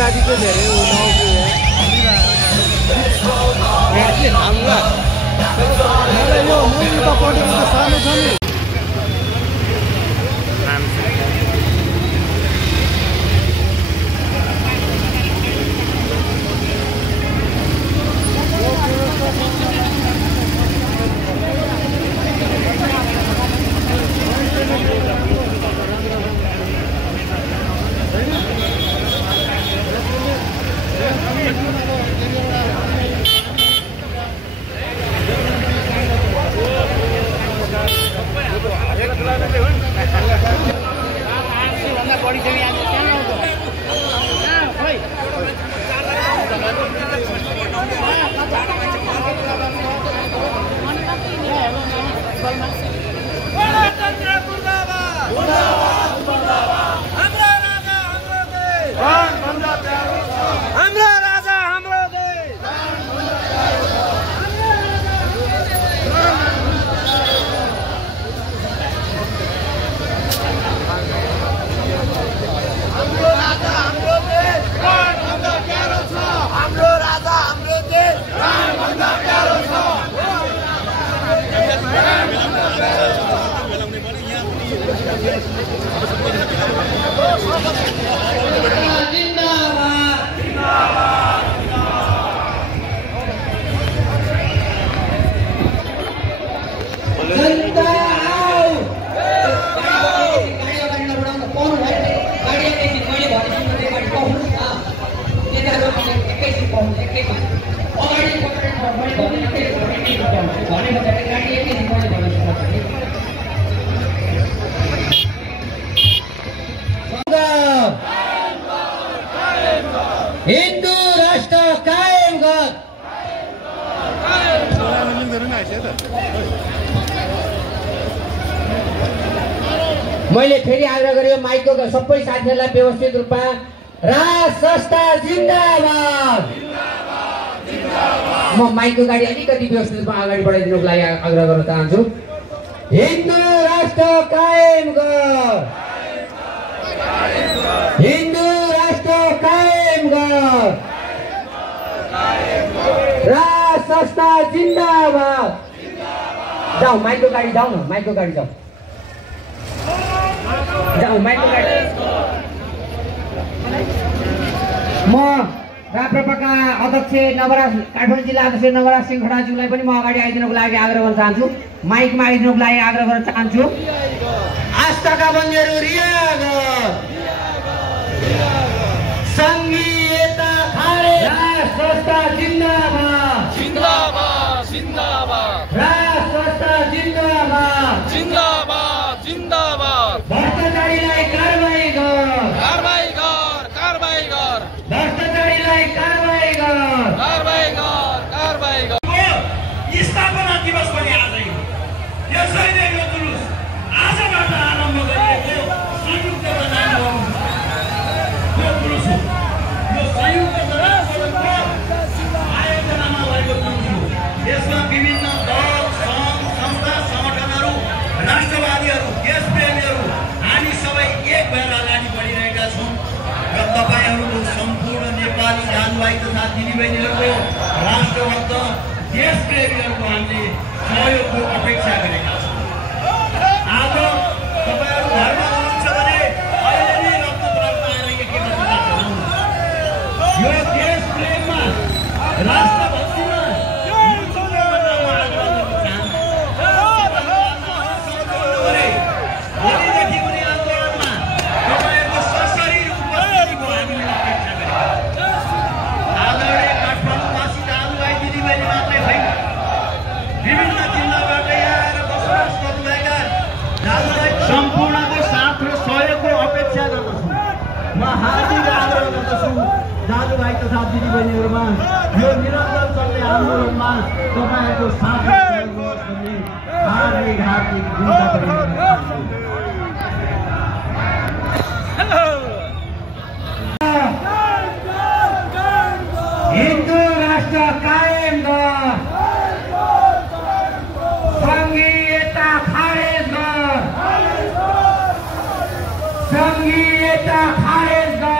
माथि चाहिँ धेरै उठाउँछु यहाँ के खाउँला मलाई यो मुलुका पटेको त सानो छ नि हिन्दू राष्ट्र कायम गर। मैले फेरि आग्रह गरेँ माइकको सबै साथीहरूलाई व्यवस्थित रूपमा राज संस्था जिन्दाबाद। म माइकको गाडी अलिकति व्यवस्थित रूपमा अगाडि बढाइदिनुको लागि आग्रह गर्न चाहन्छु। हिन्दू राष्ट्र कायम गर। हिन्दू राष्ट्र कायम गर। राज संस्था जिन्दाबाद। जाऊ माइकको गाडी जाऊ न, माइकको गाडी जाऊ जाऊ माइकको गाडी। म राप्रपाका अध्यक्ष नवराज काठमाडौँ जिल्ला अध्यक्ष नवराज सिंह खडाज्यूलाई पनि म अगाडि आइदिनुको लागि आग्रह गर्न चाहन्छु। माइकमा आइदिनुको लागि आग्रह गर्न चाहन्छु। आस्थाका बन्धुहरू रियाग संघीयता खारे राज संस्था जिन्दाबाद जिन्दाबाद जिन्दाबाद राज संस्था जिन्दाबाद जिन्दाबाद जिन्दाबाद भ्रष्टाचारीलाई कारबाही गर। कारबाही गर कारबाही गर भ्रष्टाचारीलाई कारबाही गर। कारबाही गर कारबाही गर। स्थापना दिवस पनि आजै हो। यसैले यो जुलुस आजबाट आरम्भ गरिएको संयुक्त बनान यो जुलुस हो। यो संयुक्त बनानको आयोजनामा भएको जुलुस हो। यसमा विभिन्न दल सङ्घ संस्था सङ्गठनहरू राष्ट्रवादीहरू देशप्रेमीहरू हामी सबै एक भएर अगाडि बढिरहेका छौँ र तपाईँहरूको सम्पूर्ण नेपाली दाजुभाइ तथा दिदीबहिनीहरूको राष्ट्रभक्त देशप्रेमीहरूको हामीले सहयोगको अपेक्षा गरेका छौँ। आज तपाईँहरू घरमा हुनुहुन्छ भने अहिले नै रक्तदान आएर एक यो देशप्रेममा राष्ट्रभक्तिमा भोलिदेखि हुने आन्दोलनमा तपाईँहरूको सशरीर उपस्थितिको हामीले अपेक्षा गरेका छौँ। आदरणीय काठमाडौँवासी दाजुभाइ दिदीबहिनी मात्रै होइन, विभिन्न जिल्लाबाट आएर बसोबास गर्नुभएका दाजुभाइ सम्पूर्णको साथ र सहयोगको अपेक्षा गर्दछु। म हार्दिक आग्रह गर्दछु दाजुभाइ तथा दिदीबहिनीहरूमा यो निरन्तर चल्ने आन्दोलनमा तपाईँहरूको साथ सहयोग होस् भन्ने हार्दिक हार्दिक विनम्र गर्दछु। हिन्दू राष्ट्र कायम गर। संघीयता खारेज गर। संघीयता खारेज गर।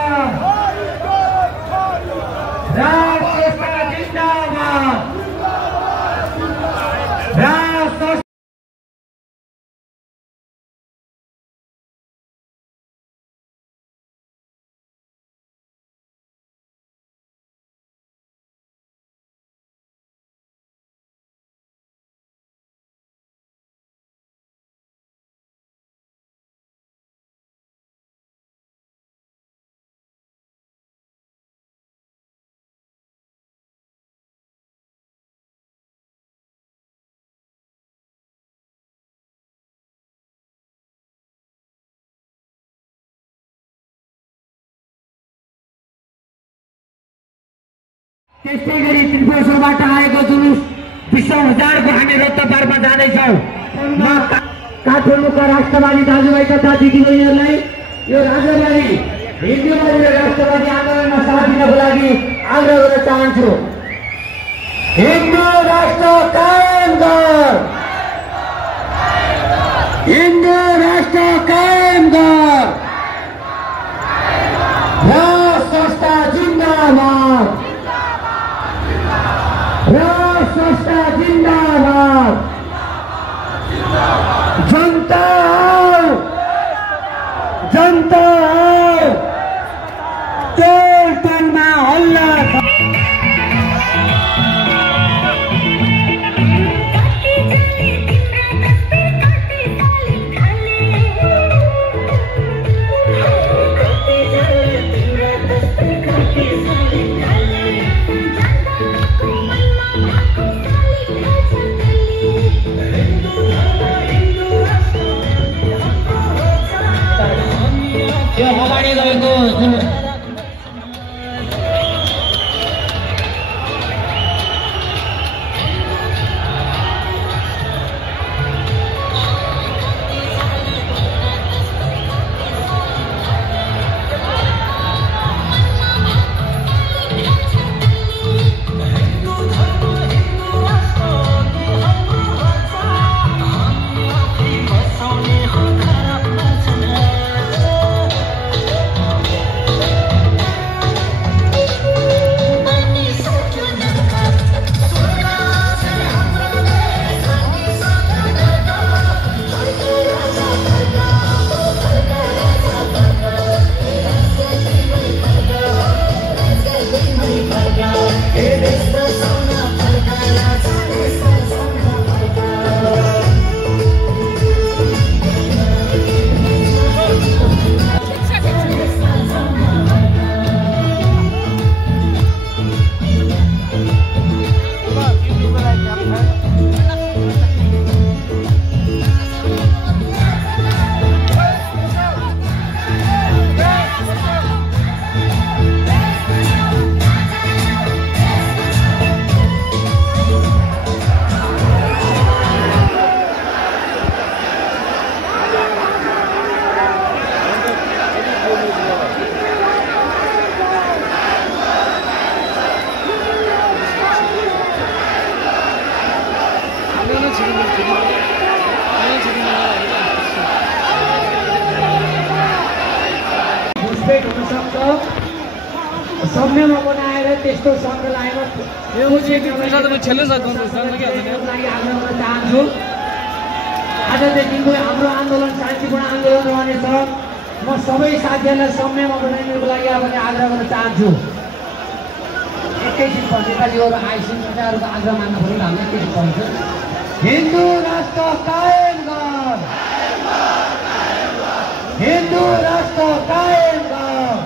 राष्ट्र जिंदाबाद राष्ट्र त्यस्तै गरी त्रिपुरेश्वरबाट आएको जुलुस 20,000को हामी रत्तपारमा जाँदैछौँ। म काठमाडौँका राष्ट्रवादी दाजुभाइ तथा दिदीबहिनीहरूलाई यो राष्ट्रवादी हिन्दूवादी र राष्ट्रवादी आन्दोलनमा साथ दिनको लागि आग्रह गर्न चाहन्छु। हिन्दू राष्ट्र कायम गर, हिन्दू राष्ट्र कायम गर, राष्ट्र जिन्दाबाद, राष्ट्र जिंदाबाद, जनता आओ, जनता आओ, तेल तेलमा हल्ला अगाडि गएको सम्मेलन बनाएर त्यस्तो सङ्ग्रहालयमा चाहन्छु। आजदेखिको हाम्रो आन्दोलन शान्तिपूर्ण आन्दोलन रहनेछ। म सबै साथीहरूलाई सम्मेलन बनाइदिनुको लागि पनि आग्रह गर्न चाहन्छु। एकैछिन नेताजीहरू आइसिन नेताहरूको आग्रह मान्न पनि हामी एकैछिन भन्छु। हिन्दू राष्ट्र कायम गर, हिन्दू राष्ट्र कायम गर,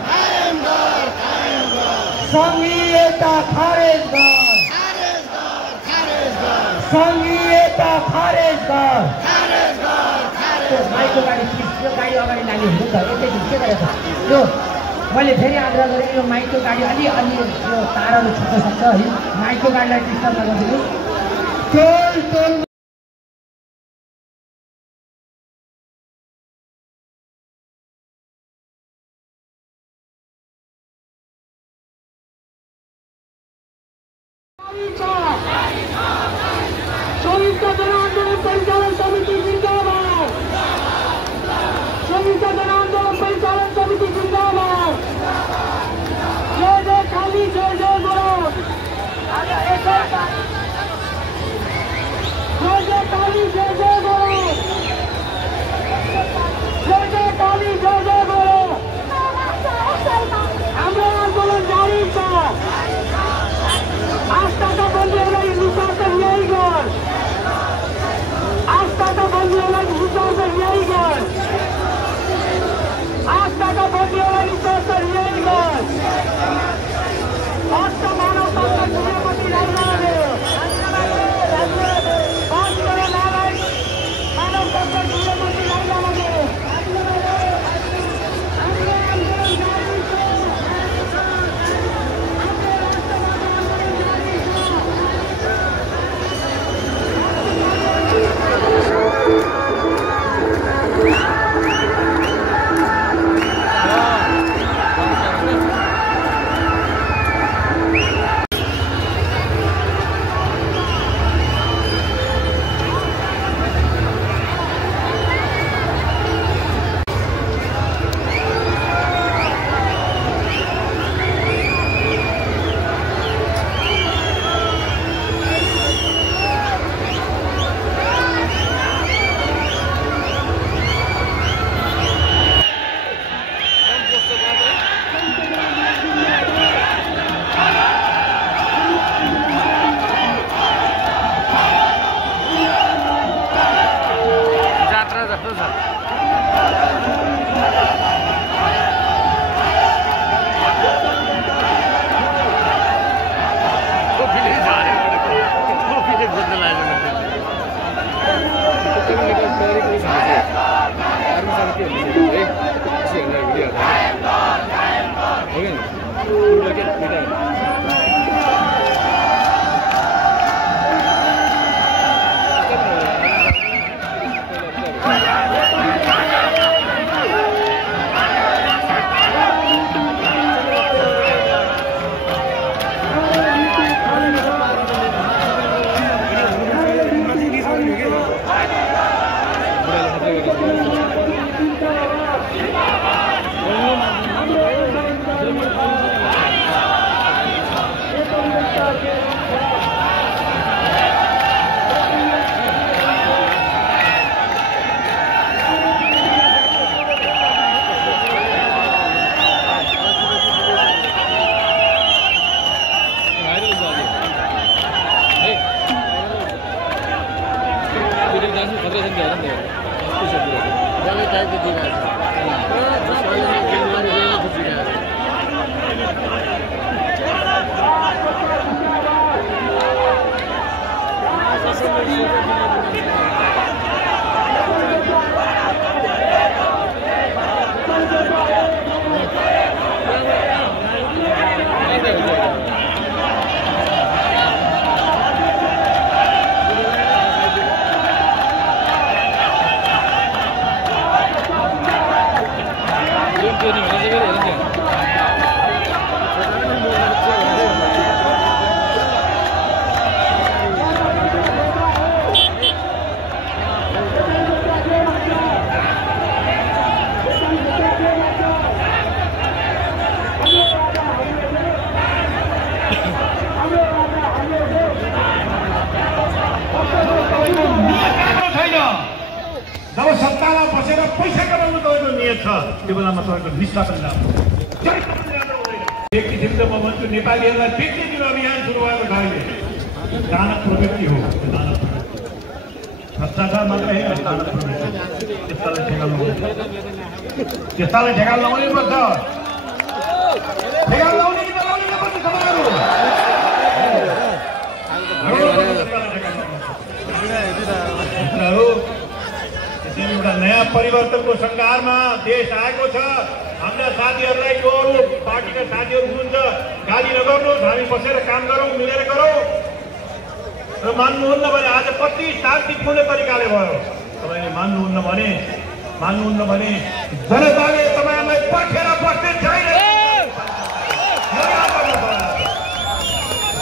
संघीयता खारेज गर, संघीयता खारेज गर। माइको गाडी यो गाडी अगाडि लाने हुन्छ नि त, एकैछिन के गरेछ यो मैले फेरि आग्रह गरेँ यो माइको गाडी अलि यो तारहरू छुट्न सक्छ है। माइको गाडीलाई डिस्टर्ब नगरिदिनुहोस्। टोल टोल संयुक्त जनआन्दोलन परिचालन समिति जिंदाबाद, संयुक्त जनआन्दोलन परिचालन समिति जिंदाबाद। जय जय काली, जय जय गोरा। जब सत्तामा बसेर पैसा कमाउनु तपाईँको नियत छ त्यो बेलामा तपाईँको निष्ठा पनि राम्रो व्यक्ति त म भन्छु नेपालीहरूलाई व्यक्ति दिन अभियान सुरु भएको छ अहिले दानव प्रवृत्ति हो भ्रष्टाचार मात्र होइन दानव प्रवृत्ति त्यस्तालाई ठेगाल लगाउनै पर्छ ठेगाल लगाउने कि नलाउने पर्छ तपाईँहरू एउटा नयाँ परिवर्तनको सङ्घारमा देश आएको छ। हाम्रा साथीहरूलाई जो अरू पार्टीका साथीहरू हुनुहुन्छ गाली नगर्नुहोस्, हामी बसेर काम गरौँ, मिलेर गरौँ र मान्नुहुन्न भने आज कति शान्तिपूर्ण तरिकाले भयो। तपाईँले मान्नुहुन्न भने जनताले तपाईँहरूलाई पर्खेर बस्ने छैन।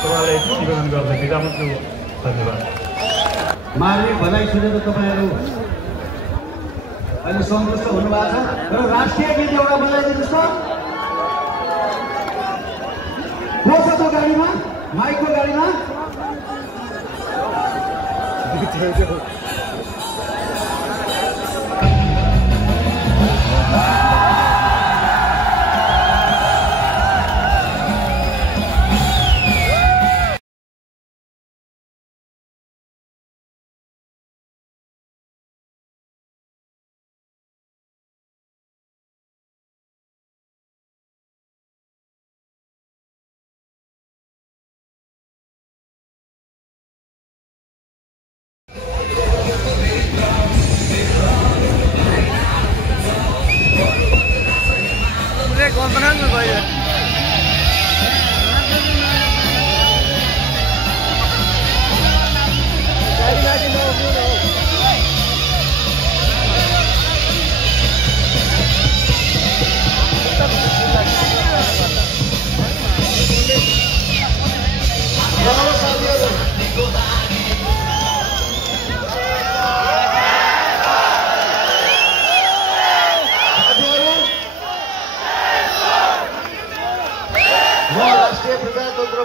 तपाईँलाई निवेदन गर्दै बिदा हुन्छु। धन्यवाद। मार्मिक भनाइ सुनेर तपाईँहरू अहिले सन्तुष्ट हुनुभएको छ र राष्ट्रिय गीत एउटा बजाइदिनुहोस् त। को छ त्यो गाडीमा, माइकको गाडीमा?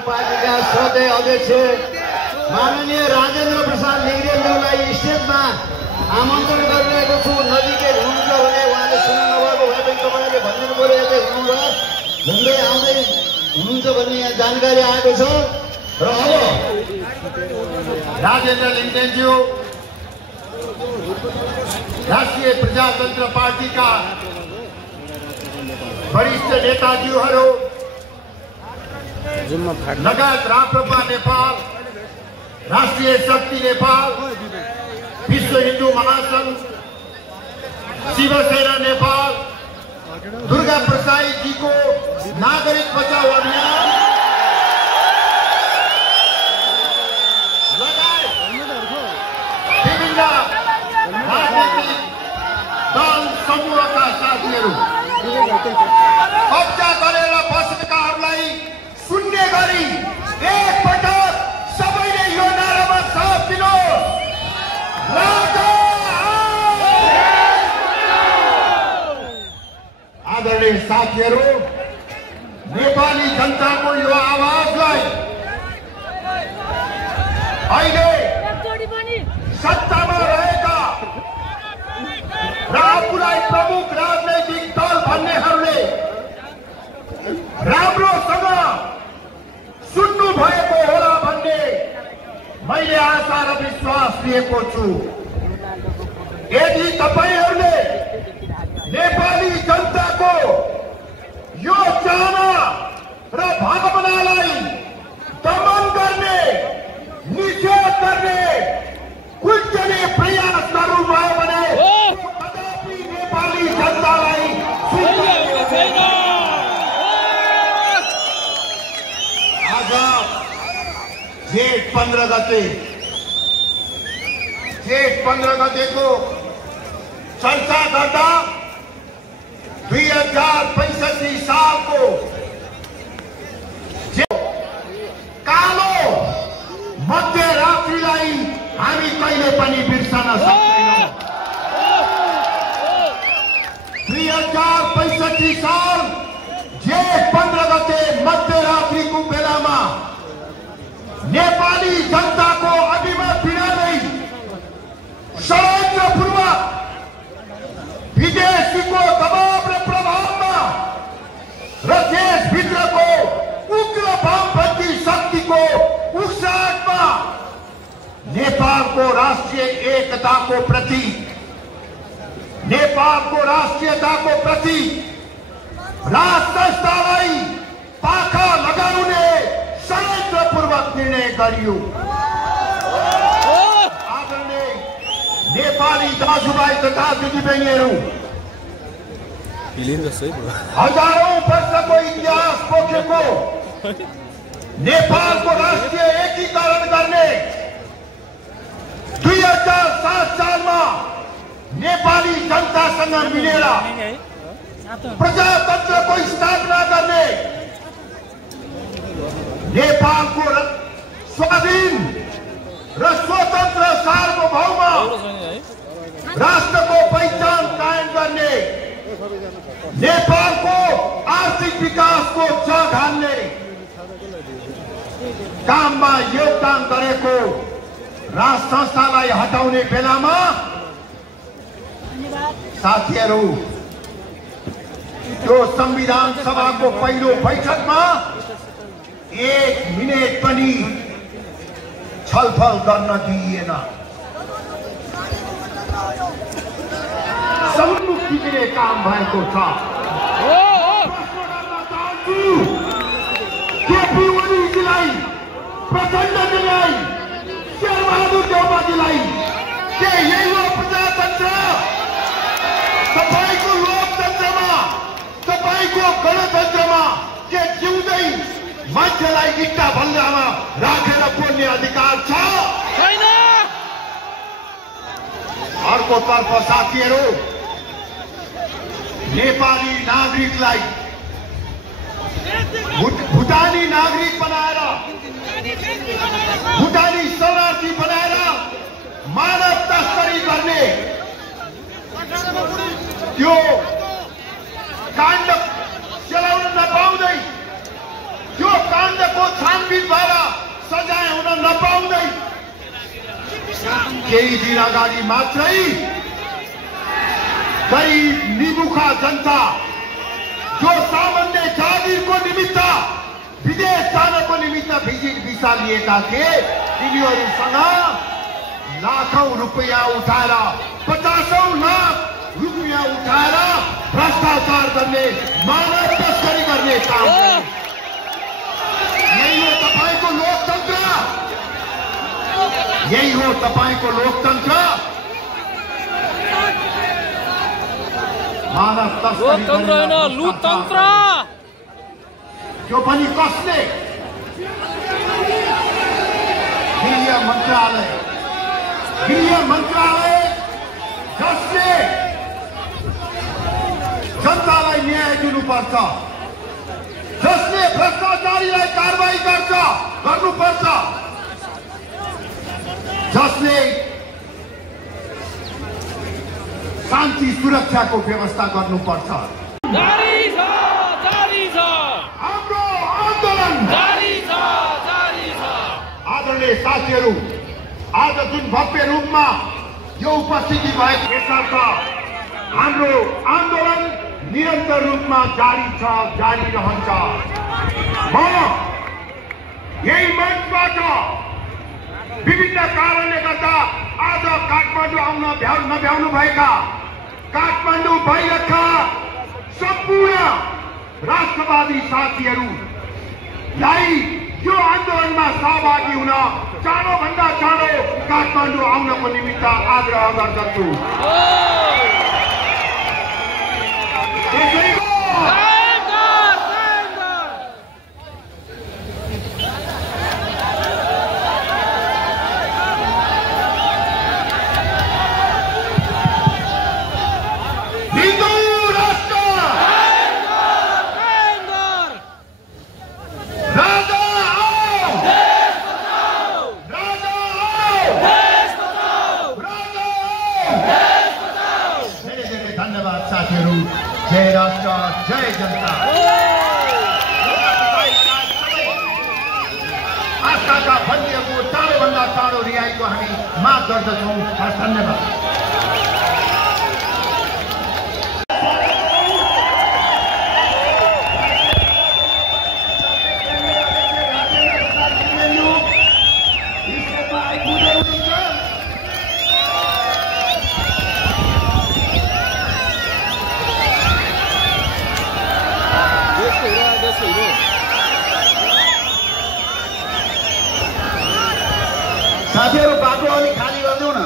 पार्टीका श्रद्धेय अध्यक्ष माननीय राजेन्द्र प्रसाद नेग्रेलज्यूलाई स्टेजमा आमन्त्रण गरिरहेको छु। नजिकै हुनुहुन्छ भने उहाँले सुन्नु नभएको भए पनि तपाईँले भनिदिनु पऱ्यो यतै हुनुहुन्छ, घुम्दै आउँदै हुनुहुन्छ भन्ने यहाँ जानकारी आएको छ। र अब राजेन्द्र लिङ्गदेनज्यू राष्ट्रिय प्रजातन्त्र पार्टीका वरिष्ठ नेताज्यूहरू लगायत राप्रपा नेपाल, राष्ट्रिय शक्ति नेपाल, विश्व हिन्दू महासंघ शिवसेना नेपाल दुर्गा प्रसाद जी को नागरिक बचाओ अभियान लगायत विभिन्न राजनीतिक दल समूहका साथीहरू कब्जा गरेर बसेकाहरूलाई सुन्ने गरी एकपटक सबैले यो नारामा साथ दिनुहोस्। आदरणीय साथीहरू, नेपाली जनताको यो आवाजलाई अहिले सत्तामा रहेका र आफूलाई प्रमुख राजनैतिक दल भन्नेहरूले राम्रोसँग सुन्नु भएको होला भन्ने मैले आशा र विश्वास लिएको छु। यदि तपाईहरूले नेपाली जनताको यो चाहना र भावनालाई दमन गर्ने, निषेध गर्ने कुनै प्रयास गर्नुभयो भने कदापि नेपाली जनतालाई आज जेठ 15 गतेको चर्चा गर्दा 2065 सालको कालो मध्यरात्रिलाई हामी कहिले पनि बिर्सन सक्दैनौँ। 2065 साल जेठ 15 गते मध्यरात्रिको बेलामा नेपाली जनताको अभिमत पीडाले षड्यन्त्रपूर्वक विदेशीको दबाव र प्रभावमा र देशभित्रको उग्र वामपन्थी शक्तिको उक्साहटमा नेपालको राष्ट्रिय एकताको प्रति, नेपालको राष्ट्रियताको प्रति राज संस्थालाई पाखा लगाउने षड्यन्त्रपूर्वक निर्णय गरियो। आदरणीय नेपाली दाजुभाइ तथा दिदीबहिनीहरू, हजारौं वर्षको इतिहास बोकेको नेपालको राष्ट्रिय एकीकरण गर्ने 2007 सालमा नेपाली जनतासँग मिलेर प्रजातन्त्रको स्थापना गर्ने, नेपालको स्वाधीन र स्वतन्त्र सार्वभौम राष्ट्रको पहिचान कायम गर्ने, नेपालको आर्थिक विकासको जग हाल्ने काममा योगदान गरेको राज संस्थालाई हटाउने बेलामा साथीहरू, त्यो संविधान सभाको पहिलो बैठकमा 1 मिनेट पनि छलफल गर्न दिइएन। सम्मुख दिने काम भएको छ। केपी ओलीजीलाई, प्रचण्डजीलाई, शेरबहादुर देउवाजीलाई के यही हो प्रजातन्त्र? तपाईको लोकतन्त्रमा, तपाईको गणतन्त्रमा के जिउँदै मान्छेलाई इट्टा भल्लामा राखेर बोल्ने अधिकार छ? छैन। अर्कोतर्फ साथीहरू, नेपाली नागरिकलाई भुटानी नागरिक बनाएर, भुटानी शरणार्थी बनाएर मानव तस्करी गर्ने त्यो काण्ड चलाउन नपाउँदै, त्यो काण्डको छानबिन भएर सजाय हुन नपाउँदै केही दिन अगाडि मात्रै गरिब निमुखा जनता जो सामान्य जागिरको निमित्त विदेश जानको निमित्त भिसा लिएका थिए, तिनीहरूसँग लाखौं रुपियाँ उठाएर, 50औं लाख रुपियाँ उठाएर भ्रष्टाचार गर्ने, मानव तस्करी गर्ने काम। यही हो तपाईको लोकतन्त्र, यही हो तपाईको लोकतन्त्र। मानव तस्करी लोकतन्त्र होइन लुटतन्त्र त्यो पनि कसले गृह मन्त्रालय जसले जनतालाई न्याय दिनुपर्छ, जसले भ्रष्टाचारीलाई कारबाही गर्नुपर्छ, जसले शान्ति सुरक्षाको व्यवस्था गर्नुपर्छ। जारी छ हाम्रो आन्दोलन जारी छ आदरणीय साथीहरू, आज जुन भव्य रूपमा यो उपस्थिति भएको यसर्थ हाम्रो आन्दोलन निरन्तर रूपमा जारी रहन्छ। म यही मञ्चबाट विभिन्न कारणले गर्दा आज काठमाडौँ आउन नभ्याउनु भएका काठमाडौँ बाहिरका सम्पूर्ण राष्ट्रवादी साथीहरूलाई यो आन्दोलनमा सहभागी हुन चाँडोभन्दा चाँडो काठमाडौँ आउनको निमित्त आग्रह गर्दछु। जय राष्ट्र जय जनता। आस्थाका बन्दीहरूको चाँडोभन्दा चाँडो रिहाईको हामी माग गर्दछौँ। धन्यवाद। साथीहरू बाटो अलिक खाली गरिदेऊ न,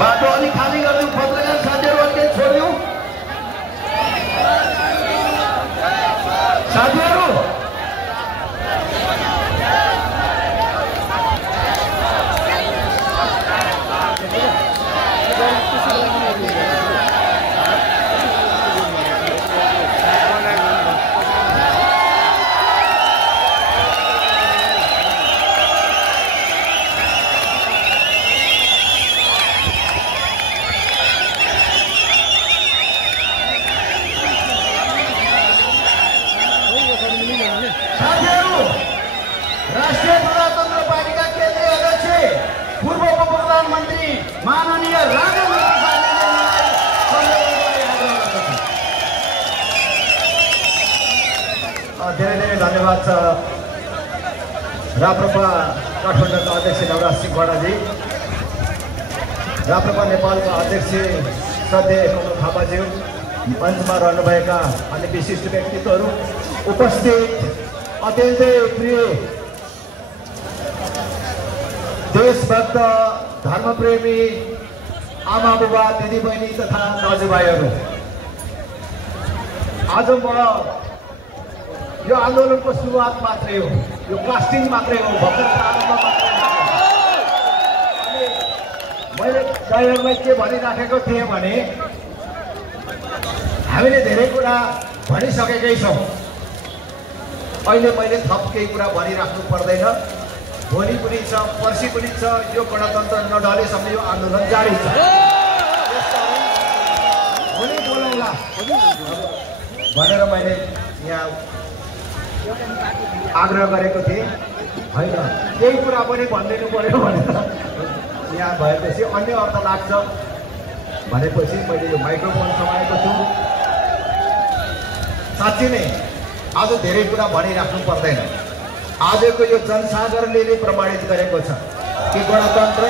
बाटो अलिक खाली गरिदेऊ। पत्रकार साथीहरू अलिक छोडिदेऊ। साथीहरू राष्ट्रिय प्रजातन्त्र पार्टीका केन्द्रीय अध्यक्ष पूर्व उपप्रधानमन्त्री माननीय राजेन्द्र धेरै धेरै धन्यवाद छ राप्रपा काठमाडौँका अध्यक्ष नवराज सिंह खडाजी, राप्रपा नेपालका अध्यक्ष सध्य कमल थापाज्यू, मञ्चमा रहनुभएका अन्य विशिष्ट व्यक्तित्वहरू, उपस्थित अत्यन्तै प्रिय देशभक्त धर्मप्रेमी आमा बुबा दिदीबहिनी तथा दाजुभाइहरू, आज म यो आन्दोलनको सुरुवात मात्रै हो, यो कास्टिङ मात्रै हो, भर्खर प्रारम्भ मात्रै हो। मैले दाइहरूलाई के भनिराखेको थिएँ भने हामीले धेरै कुरा भनिसकेकै छौँ। अहिले मैले थप केही कुरा भनिराख्नु पर्दैन। भोलि पनि छ, पर्सि पनि छ, यो गणतन्त्र नढलेसम्म यो आन्दोलन जारी छ। भोलि बोलाउला भनेर मैले यहाँ आग्रह गरेको थिएँ। होइन, केही कुरा पनि भनिदिनु पर्यो भनेर यहाँ भएपछि अन्य अर्थ लाग्छ भनेपछि मैले यो माइक्रोफोन समाएको छु। साँच्चै नै आज धेरै कुरा भनिराख्नु पर्दैन। आजको यो जनसागरले प्रमाणित गरेको छ कि गणतन्त्र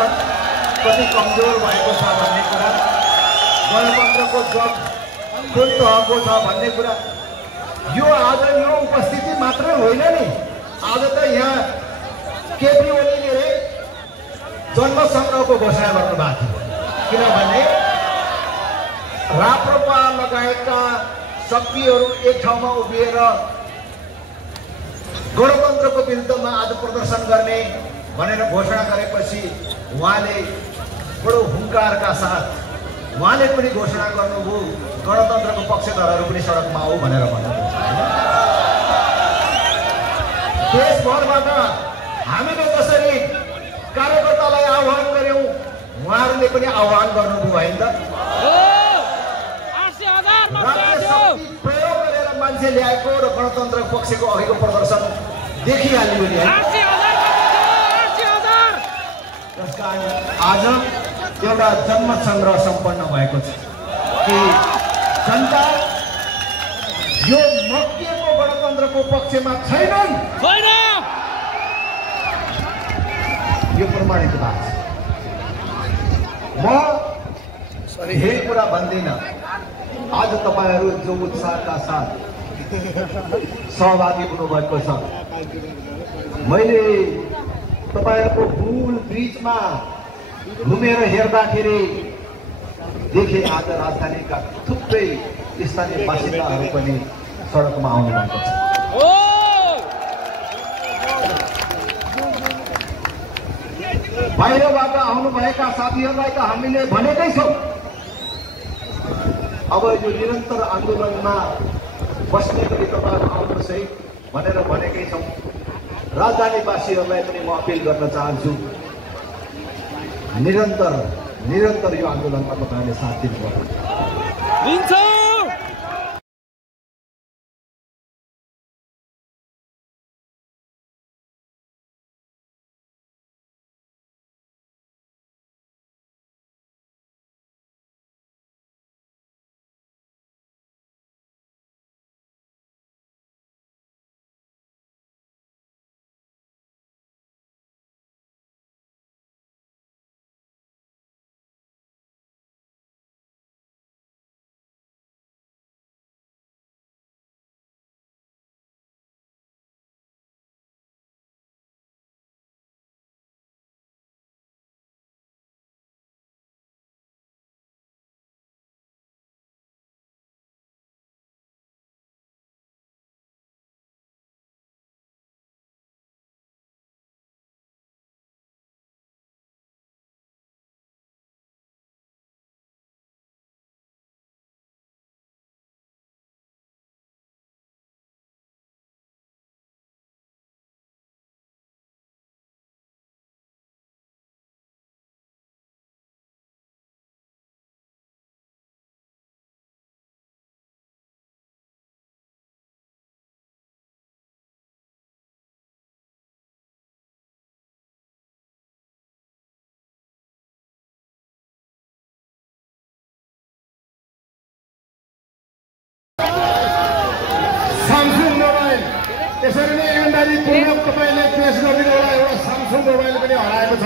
कति कमजोर भएको छ भन्ने कुरा, गणतन्त्रको जग कुन तहको छ भन्ने कुरा। यो आज यो उपस्थिति मात्रै होइन नि, आज त यहाँ केपी ओलीले जन्म सङ्ग्रहको घोषणा गर्नुभएको थियो। किनभने राप्रपा लगायतका शक्तिहरू एक ठाउँमा उभिएर गणतन्त्रको विरुद्धमा आज प्रदर्शन गर्ने भनेर घोषणा गरेपछि उहाँले बडो हुङ्कारका साथ उहाँले पनि घोषणा गर्नुभयो गणतन्त्रको पक्षधरहरू पनि सडकमा आऊ भनेर भन्नुभयो। देशभरबाट हामीले जसरी कार्यकर्तालाई आह्वान गर्यौं उहाँहरूले पनि आह्वान गर्नुभयो होइन त। प्रयोग गरेर मान्छे ल्याएको र गणतन्त्र पक्षको अघिको प्रदर्शन देखिहाल्यो नि। आज एउटा जन्म सङ्ग्रह सम्पन्न भएको छ कि जनता यो मकिएको गणतन्त्रको पक्षमा छैनन्, यो प्रमाणित भएको छ। म धेरै कुरा भन्दिनँ। आज तपाईहरू जो उत्साहका साथ सहभागी हुनुभएको छ, मैले तपाईहरूको फुल ब्रिजमा घुमेर हेर्दाखेरि देखेँ आज राजधानीका थुप्रै स्थानीय बासिन्दाहरू पनि सडकमा आउनु भएको छ। बाहिरबाट आउनुभएका साथीहरूलाई त हामीले भनेकै छौँ अब यो निरन्तर आन्दोलनमा बस्ने गरी तपाईँहरू आउनुहोस् है भनेर भनेकै छौँ। राजधानीवासीहरूलाई पनि म अपिल गर्न चाहन्छु, निरन्तर यो आन्दोलनमा तपाईँहरूले साथ दिनुपर्छ। त्यसरी नै इमानदारीपूर्वक तपाईँले पेश गरिदिनु होला। एउटा सामसुङ मोबाइल पनि हराएको छ।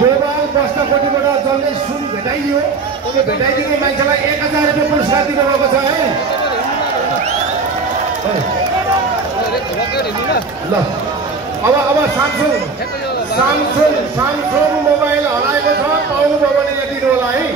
मोबाइल बस्दाकोटीबाट जसले सुन भेटाइदियो उसले भेटाइदिने मान्छेलाई 1000 रुपियाँ पुरस्कार दिनुभएको छ है। ल अब सामसुङ मोबाइल हराएको छ, पाउनुभयो भने यहाँ दिनु होला है।